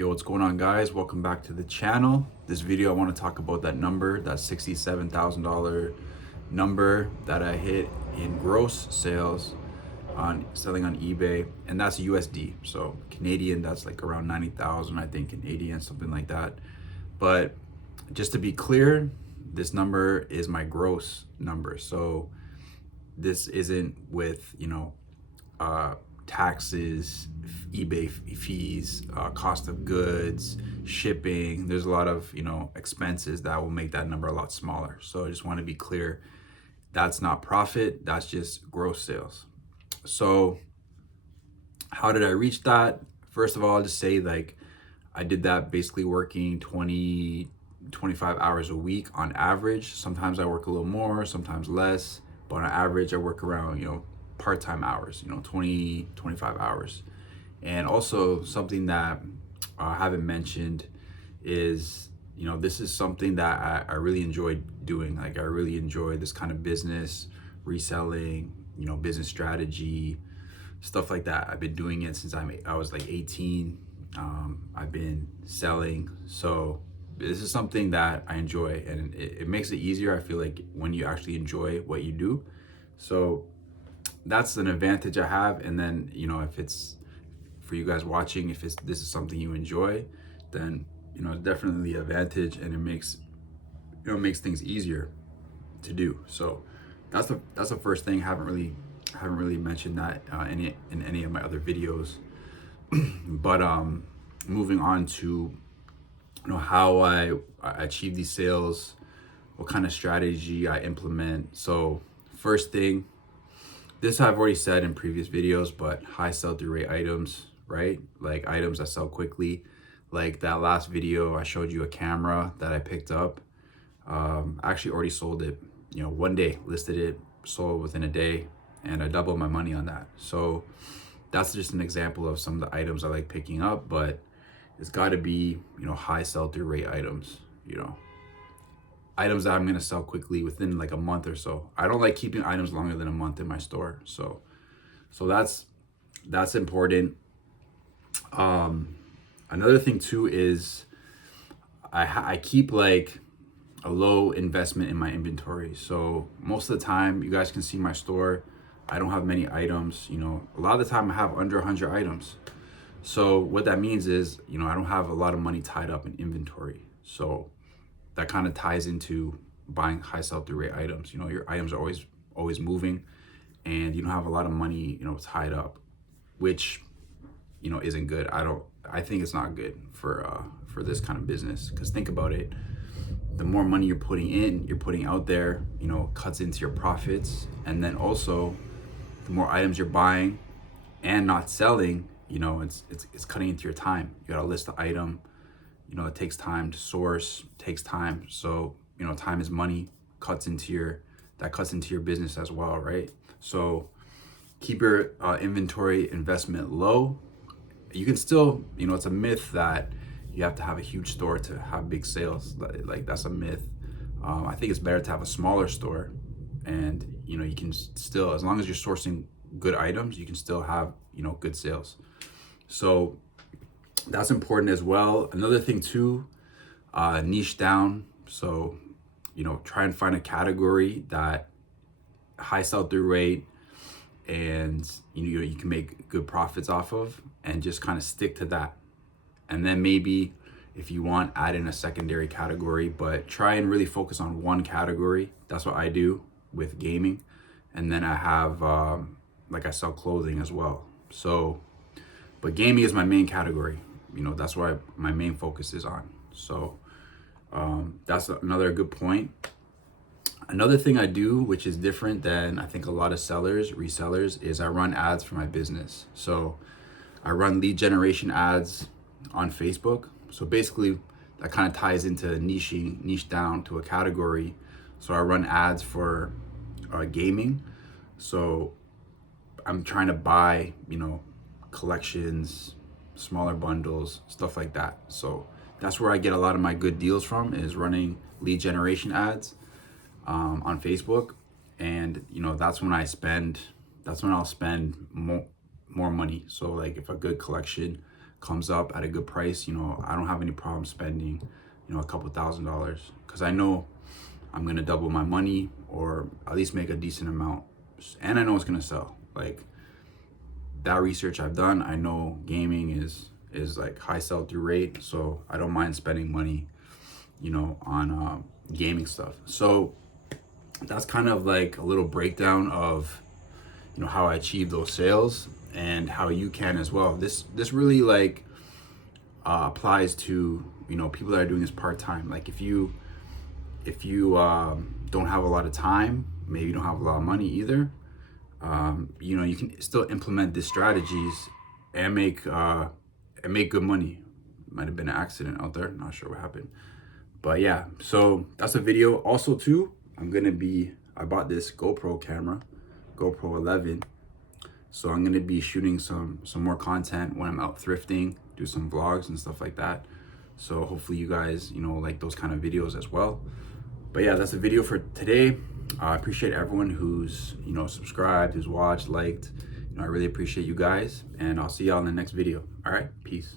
Yo, what's going on, guys? Welcome back to the channel. This video I want to talk about that number, that $67,000 number that I hit in gross sales on selling on eBay, and that's USD. So Canadian, that's like around 90,000, I think, Canadian, something like that. But just to be clear, this number is my gross number. So this isn't with, taxes, eBay fees, cost of goods, shipping. There's a lot of, expenses that will make that number a lot smaller. So I just want to be clear, that's not profit, that's just gross sales. So how did I reach that? First of all, I'll just say, like, I did that basically working 25 hours a week on average. Sometimes I work a little more, sometimes less, but on average I work around, part-time hours, 25 hours. And also something that I haven't mentioned is, this is something that I really enjoy doing. Like, I really enjoy this kind of business, reselling, business strategy, stuff like that. I've been doing it since I was like 18. I've been selling. So this is something that I enjoy, and it makes it easier, I feel like, when you actually enjoy what you do. So that's an advantage I have. And then, if it's for you guys watching, if this is something you enjoy, then, it's definitely an advantage, and it makes things easier to do. So that's the first thing. Haven't really mentioned that in any of my other videos. But moving on to, how I achieve these sales, what kind of strategy I implement. So first thing, this I've already said in previous videos, but high sell-through rate items, right? Like items that sell quickly. Like that last video, I showed you a camera that I picked up. I actually already sold it, one day, listed it, sold within a day, and I doubled my money on that. So that's just an example of some of the items I like picking up, but it's got to be, high sell-through rate items, items that I'm going to sell quickly within like a month or so. I don't like keeping items longer than a month in my store. So that's important. Another thing too is I keep like a low investment in my inventory. So most of the time, you guys can see my store, I don't have many items. A lot of the time I have under 100 items. So what that means is, I don't have a lot of money tied up in inventory. So that kind of ties into buying high sell-through rate items. Your items are always moving, and you don't have a lot of money, tied up, which, isn't good. I think it's not good for this kind of business, because think about it. The more money you're putting out there, cuts into your profits. And then also the more items you're buying and not selling, it's cutting into your time. You gotta list the item. It takes time to source, takes time. So, time is money, cuts into your business as well, right? So keep your inventory investment low. You can still, it's a myth that you have to have a huge store to have big sales. Like, that's a myth. I think it's better to have a smaller store, and, you can still, as long as you're sourcing good items, you can still have, good sales. So that's important as well. Another thing too, niche down. So, try and find a category that high sell-through rate, and you can make good profits off of, and just kind of stick to that. And then maybe if you want, add in a secondary category, but try and really focus on one category. That's what I do with gaming. And then I have like, I sell clothing as well. So, but gaming is my main category. That's what my main focus is on. So that's another good point. Another thing I do, which is different than I think a lot of resellers, is I run ads for my business. So I run lead generation ads on Facebook. So basically that kind of ties into niche down to a category. So I run ads for gaming. So I'm trying to buy, collections, smaller bundles, stuff like that. So that's where I get a lot of my good deals from, is running lead generation ads on Facebook. And that's when I'll spend more money. So like, if a good collection comes up at a good price, you know, I don't have any problem spending, you know, a couple $1,000s, because I know I'm gonna double my money or at least make a decent amount, and I know it's gonna sell. Like, that research I've done, I know gaming is like high sell-through rate, so I don't mind spending money, you know, on gaming stuff. So that's kind of like a little breakdown of, you know, how I achieve those sales and how you can as well. This really like applies to, you know, people that are doing this part-time. Like if you don't have a lot of time, maybe you don't have a lot of money either, you know, you can still implement these strategies and make good money. Might have been an accident out there, not sure what happened, but yeah. So that's a video. Also too, I bought this GoPro camera, GoPro 11. So I'm gonna be shooting some more content when I'm out thrifting, do some vlogs and stuff like that. So hopefully you guys, you know, like those kind of videos as well. But yeah, that's the video for today. I appreciate everyone who's, you know, subscribed, who's watched, liked. You know, I really appreciate you guys, and I'll see y'all in the next video. All right, peace.